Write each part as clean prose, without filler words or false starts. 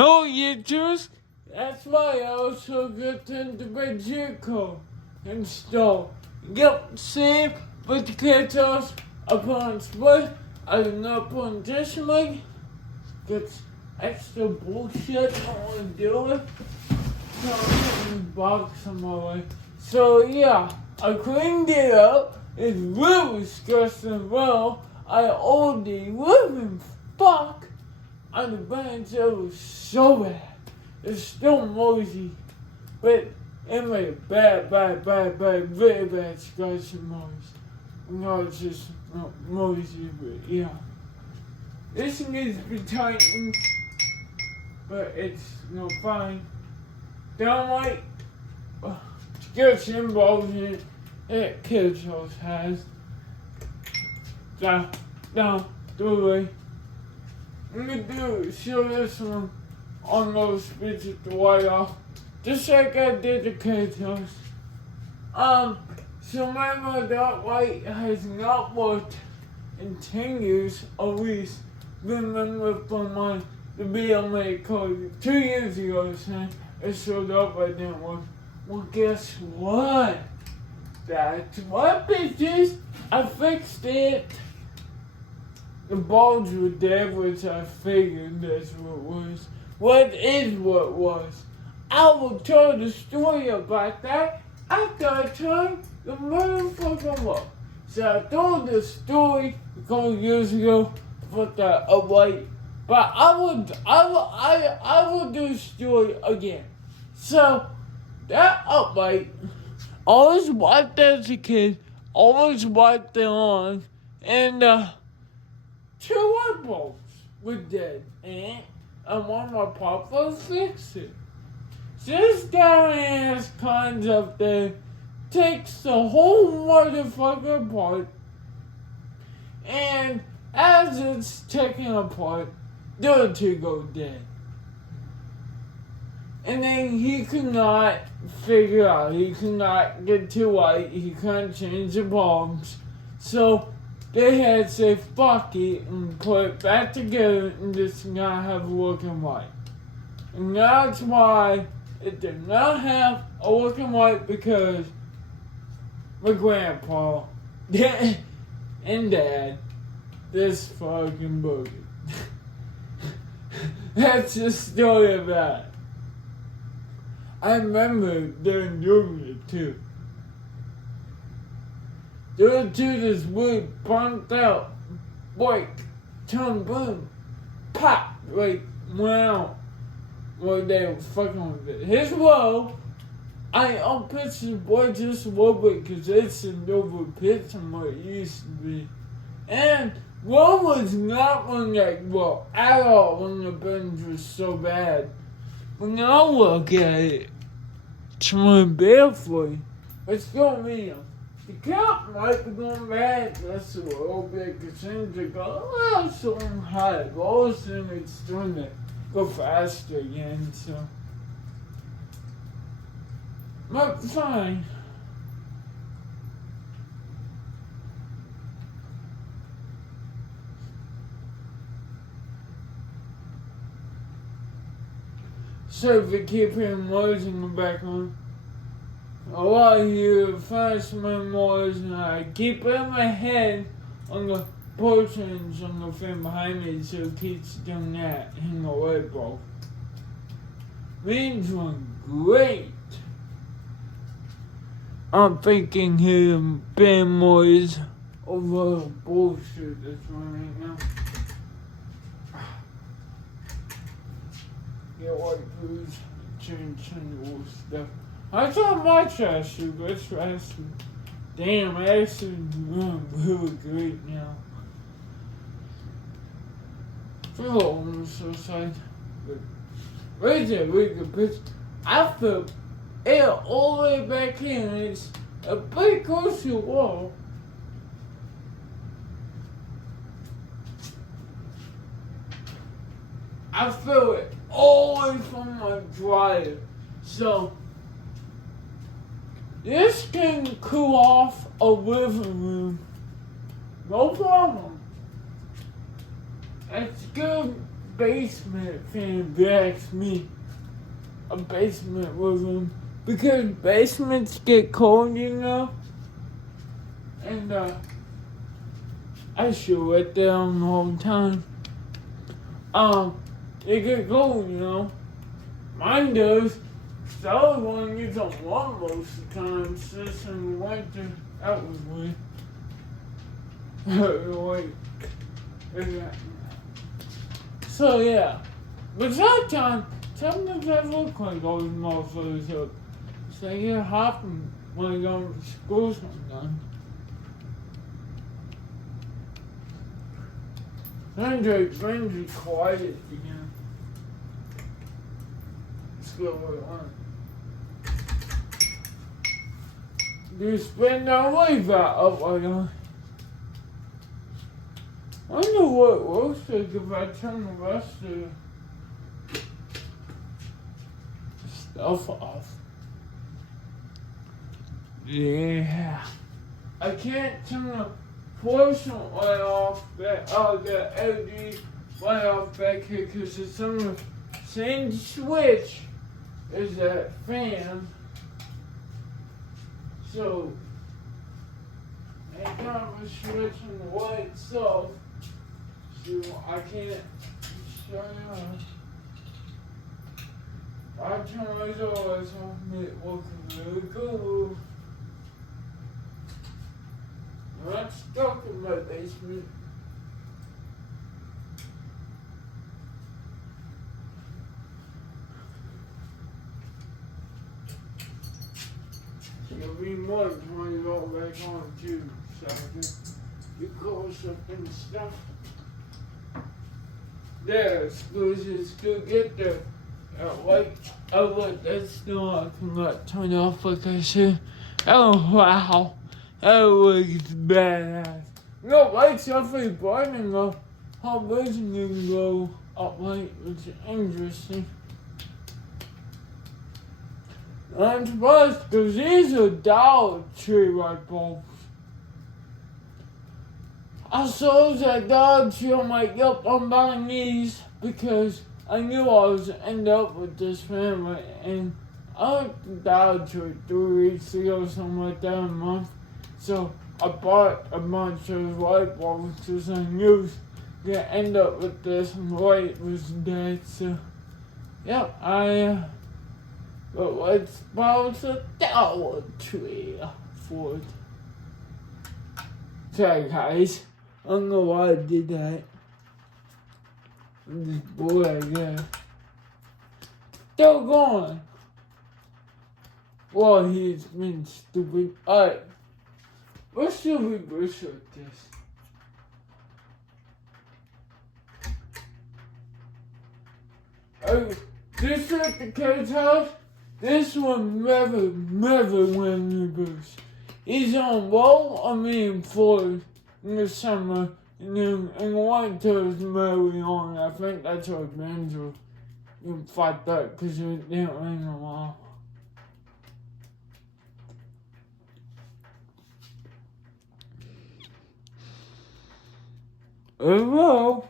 Oh, you just, that's why I also got into Jericho and stuff. Yep, same with the chaos upon split. I do not put this way. Gets extra bullshit I don't want to deal with. So I'm putting the box on my way. So yeah, I cleaned it up. It's really stressing well. I owed the living fuck on the bench. It was so bad. It's still noisy. But anyway, bad, very bad scratching noise. No, it's just noisy, but yeah. This needs to be tightened, but it's fine. Downlight gets involved in it. It kills those has. Down, the way. Let me show this one on those bits at the white off. Just like I did the K-Toast. So my that light has not worked in 10 years, at least. Remember from the BMA code 2 years ago, saying it showed up, I didn't work. Well, guess what? That's what, bitches. I fixed it. The bulbs were dead, which I figured that's what it was. What it was? I will tell the story about that after I turn the motherfucker up. So I told the story a couple years ago for the white, but I will do the story again. So that upright, always watched as a kid, always watched it on, and 2 light bulbs were dead, and one of my papas fixed it. This dumbass comes up there, takes the whole motherfucker apart, and as it's taken apart, the other 2 go dead. And then he could not figure out, he could not get to white, he couldn't change the bulbs. So they had to say fuck it and put it back together and just not have a working white. And that's why it did not have a working white, because my grandpa and dad, this fucking boogie. That's the story about it. I remember during doing it too. The other 2 this week burnt out, break, turn boom, pop, like went out. Well, they were fucking with it. Here's well, I'll pitch the boy just a little bit because it's an over pitch from what it used to be. And one was not running that well at all when the bends was so bad. But now look at it. It's running barefully. It's going medium. The count might be going bad just a little bit because things are going so high. But all of a sudden it's starting to go faster again, so. But fine. So if you keep hearing noise in the background, a lot of you find some noise, and I keep it in my head on the portions on the thing behind me, so it keeps doing that in the light bulb. Means doing great. I'm thinking here band noise over bullshit that's running right now. Yeah, white blues, change and stuff. I thought my trash should go faster. Damn, I actually doing really great now. Feel on the suicide. But right there, really good pitch. I feel it all the way back in. It's a pretty close to the wall. I feel it all the way from my dryer. So this can cool off a living room. No problem. It's good basement fan backs me. A basement room. Because basements get cold, you know? And, I should let down the whole time. It get cold, you know? Mine does. So I was one to use on one most of the time, just in the winter. That was weird. Wait. So yeah. But sometimes I look like those motherfuckers up. So I get hopping when I go to school sometimes. Friends are quiet again. Let's go with one. Do you spend our life out of like I wonder what it looks like if I turn the rest of the stuff off. Yeah. I can't turn the portion light off back, the LED light off back here because it's on the same switch as that fan. So, I got a switch on the light itself, so I can't show you. I turn those always off, it looking really cool. I'm not stuck in my basement. You'll be more when you go back on too, so you close up and stuff. There, suppose you still get the light outlet that's still I cannot turn off like I said. Oh wow. That looks badass. No lights definitely bright enough. How vision can go up light, which is interesting. I'm surprised because these are Dollar Tree light bulbs. I saw those at Dollar Tree. I'm like, yep, I'm buying these because I knew I was end up with this family. And I went to Dollar Tree 3 weeks ago, something like that, a month. So I bought a bunch of light bulbs because I knew to end up with this and the light was dead. So, yep, but let's bounce a Dollar Tree for it. Sorry guys, I don't know why I did that. I'm just bored, I guess. Still going. Well, he's been stupid. Alright, let's do a reverse like this. This at the kid's house. This one never went in reverse. He's on floors in the summer, and then in the winter it's mostly on. I think that's why bands were fucked up because it didn't rain a lot. Hello.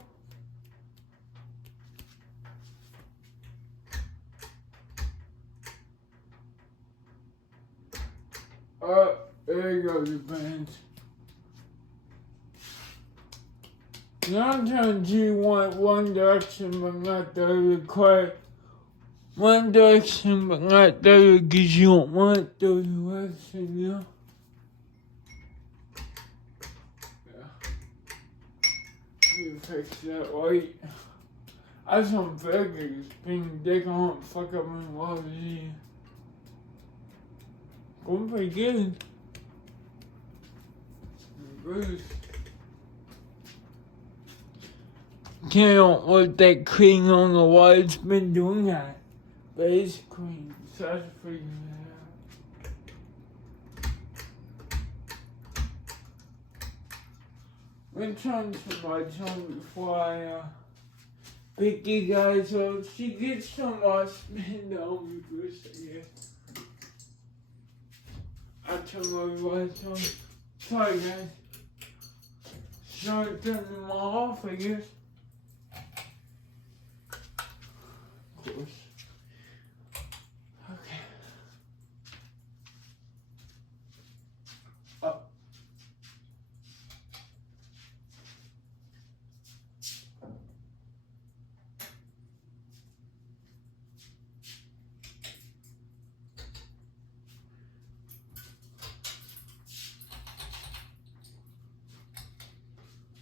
There you go, your bands. Sometimes you want one direction but not the other quite. One direction but not the other because you don't want the direction, you know? You fix that light. I was on Vegas being dick on fuck up my water here. Going pretty good. Bruce. Can't let that cream on the wall. It's been doing that. But it's cream. So I was figuring it out. We're trying to my tongue before I pick you guys up. She gets so much spin on me, Bruce, I guess. I turn my lights on. Sorry, guys. Sorry, turn them off, I guess. course. Okay. Oh.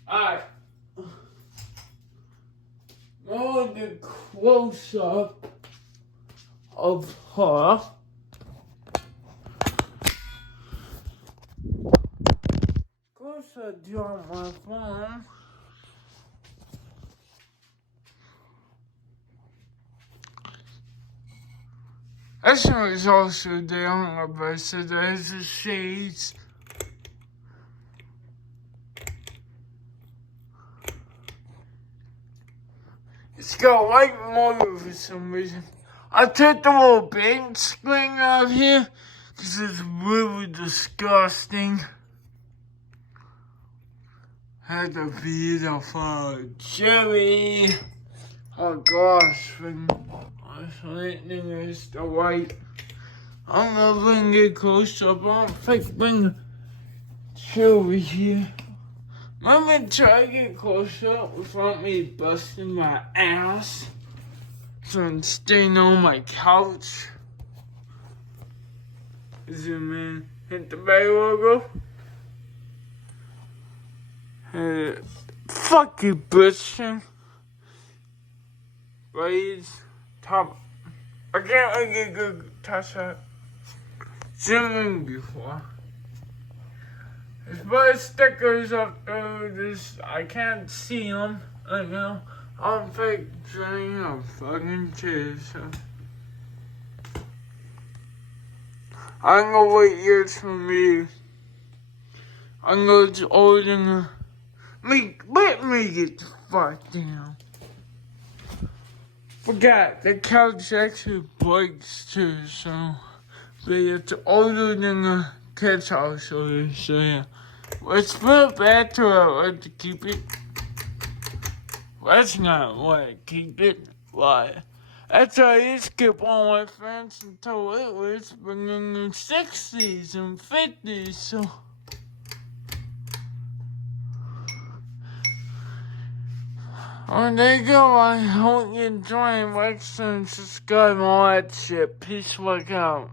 Alright. More the close up of her. Of course I dropped my phone. This one is also the younger version. There's the shades. It's got white motor for some reason. I took the little paint screen out here because it's really disgusting. Had the beautiful cherry. Oh gosh, when I was lightning is the white. I'm gonna bring it close up. I'm gonna bring the cherry here. Let me try to get close up without me busting my ass. So I'm staying on my couch. Zoom in, hit the bell logo. Fuck you, bitch. Blades, top. I can't really get good touch that. Zoom in before. There's bunch stickers up there. I can't see them right now. I'm picturing a fucking chair, so. I'm gonna wait years for me. I'm gonna get older than let me get the fuck down. Forgot, the couch actually breaks too, so. But it's older than the kids' house, so yeah. Let's put it back to it. Let's keep it. Let's not want to keep it. Why? That's why I used to skip all my friends until it was in the 60s and 50s, so. Oh, there you go. I hope you enjoy. Like, and subscribe, all that shit. Peace, look out.